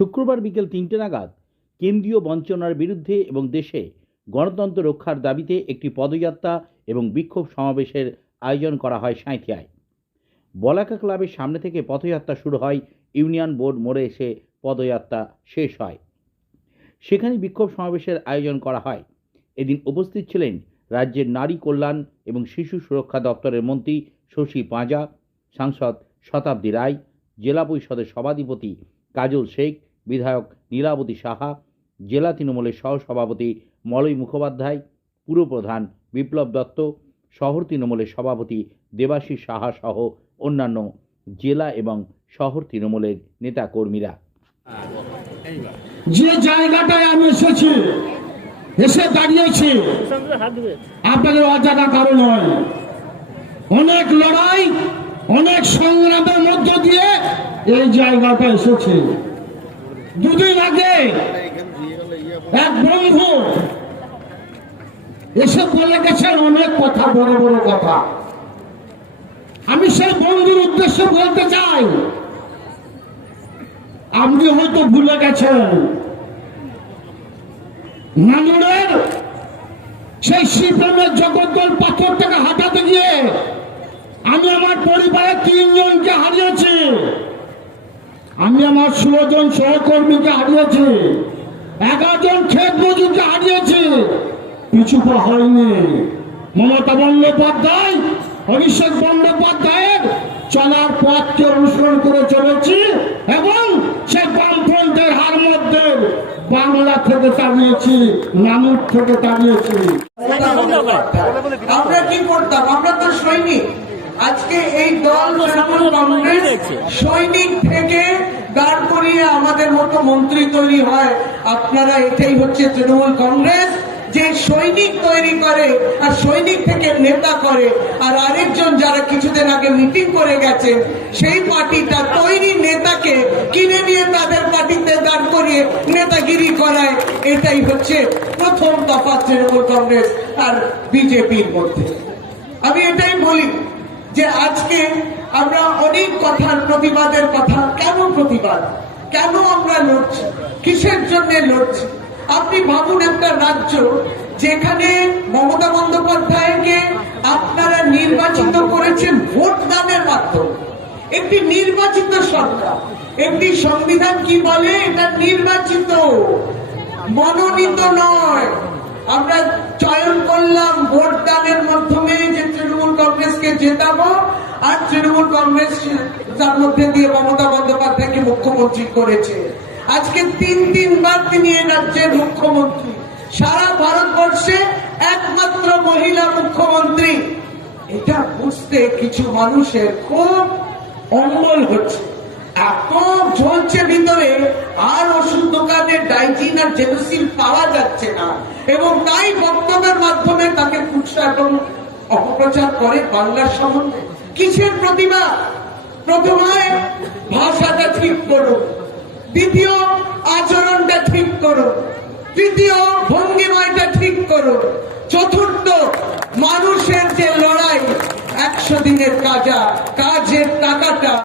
শুক্রবার বিকেল তিনটে নাগাদ কেন্দ্রীয় বঞ্চনার বিরুদ্ধে এবং দেশে গণতন্ত্র রক্ষার দাবিতে একটি পদযাত্রা এবং বিক্ষোভ সমাবেশের আয়োজন করা হয় সাঁইথিয়ায় বলাকা ক্লাবের সামনে থেকে পথযাত্রা শুরু হয়, ইউনিয়ন বোর্ড মোড়ে এসে পদযাত্রা শেষ হয়। সেখানে বিক্ষোভ সমাবেশের আয়োজন করা হয়। এদিন উপস্থিত ছিলেন রাজ্যের নারী কল্যাণ এবং শিশু সুরক্ষা দপ্তরের মন্ত্রী শশী পাঁজা, সাংসদ শতাব্দী রায়, জেলা পরিষদের সভাধিপতি কাজল শেখ বিধায়ক নীলাবতী সাহা, জেলা তৃণমূলের সহসভাপতি মলয় মুখোপাধ্যায়, পুরপ্রধান বিপ্লব দত্ত, শহর তৃণমূলের সভাপতি দেবাশিস সাহা সহ অন্যান্য জেলা এবং শহর তৃণমূলের নেতাকর্মীরা। যে জায়গাটায় আমি এসেছি, এসে দাঁড়িয়েছি, আপনাদের অজানা কারণ নয়। অনেক লড়াই, অনেক সংগ্রামের মধ্য দিয়ে এই জায়গাটা এসেছে। দুদিন আগে এক বন্ধু এসে বলে গেছেন অনেক কথা, বড় বড় কথা। আমি সেই বন্ধুর উদ্দেশ্যে বলতে চাই, আপনি হয়তো ভুলে গেছেন, নানুরের সেই শিবরামের জগদ্দল পাথর থেকে হাঁটাতে গিয়ে আমি আমার পরিবারের তিনজনকে হারিয়েছি আমি আমার ষোলো জন সহকর্মীকে হারিয়েছি এগারো জন ক্ষেত মজুরকে হারিয়েছি। পিছু হয়নি। মমতা বন্দ্যোপাধ্যায়, অভিষেক বন্দ্যোপাধ্যায়ের চলার পথকে অনুসরণ করে চলেছি এবং সে বামফ্রন্টের হার মধ্যে বাংলা থেকে তাড়িয়েছি নানুর থেকে তাড়িয়েছি আমরা কি করতাম? আমরা তো সৈনিক। আজকে এই দল তৃণমূল কংগ্রেস সৈনিক থেকে দাঁড় করিয়ে আমাদের মতো মন্ত্রী তৈরি হয়। আপনারা এটাই হচ্ছে তৃণমূল কংগ্রেস যে সৈনিক তৈরি করে আর সৈনিক থেকে নেতা করে। আর আরেকজন যারা কিছুদিন আগে মিটিং করে গেছেন সেই পার্টিটা তৈরি নেতাকে কিনে নিয়ে তাদের পার্টিতে দাঁড় করিয়ে নেতাগিরি করায়। এটাই হচ্ছে প্রথম তফাৎ তৃণমূল কংগ্রেস আর বিজেপির মধ্যে। আমি এটাই বলি যে আজকে আমরা অনেক কথার প্রতিবাদের কথা। কেন প্রতিবাদ? কেন আমরা লড়ছি? কিসের জন্য লড়ছি? আপনি ভাবুন একটা রাজ্য যেখানে মমতা বন্দ্যোপাধ্যায়কে আপনারা নির্বাচিত করেছেন ভোট দানের মাধ্যমে। একটি নির্বাচিত সরকার, একটি সংবিধান কি বলে? এটা নির্বাচিত। মনোনীত নয়। আমরা চয়ন করলাম ভোট দানের মাধ্যমে যে তৃণমূল কংগ্রেসকে জেতাবো আর তৃণমূল কংগ্রেস তার মধ্যে দিয়ে মমতা বন্দ্যোপাধ্যায়কে মুখ্যমন্ত্রী করেছে। আজকে তিন তিনবার তিনি এ রাজ্যের মুখ্যমন্ত্রী। সারা ভারতবর্ষে একমাত্র মহিলা মুখ্যমন্ত্রী। এটা বুঝতে কিছু মানুষের খুব অম্বল হচ্ছে। এত ঝলছে ভিতরে, আর ওষুধ দোকানে ডাইজিন আর জেনোসিল পাওয়া যাচ্ছে না। এবং তাই বক্তব্যের মাধ্যমে তাকে কুৎসা এবং অপপ্রচার করে বাংলার সম্বন্ধে। কিসের প্রতিভা? প্রথমে ভাষাটা ঠিক করো। দ্বিতীয় আচরণটা ঠিক করো। তৃতীয় ভঙ্গিমাটা ঠিক করুন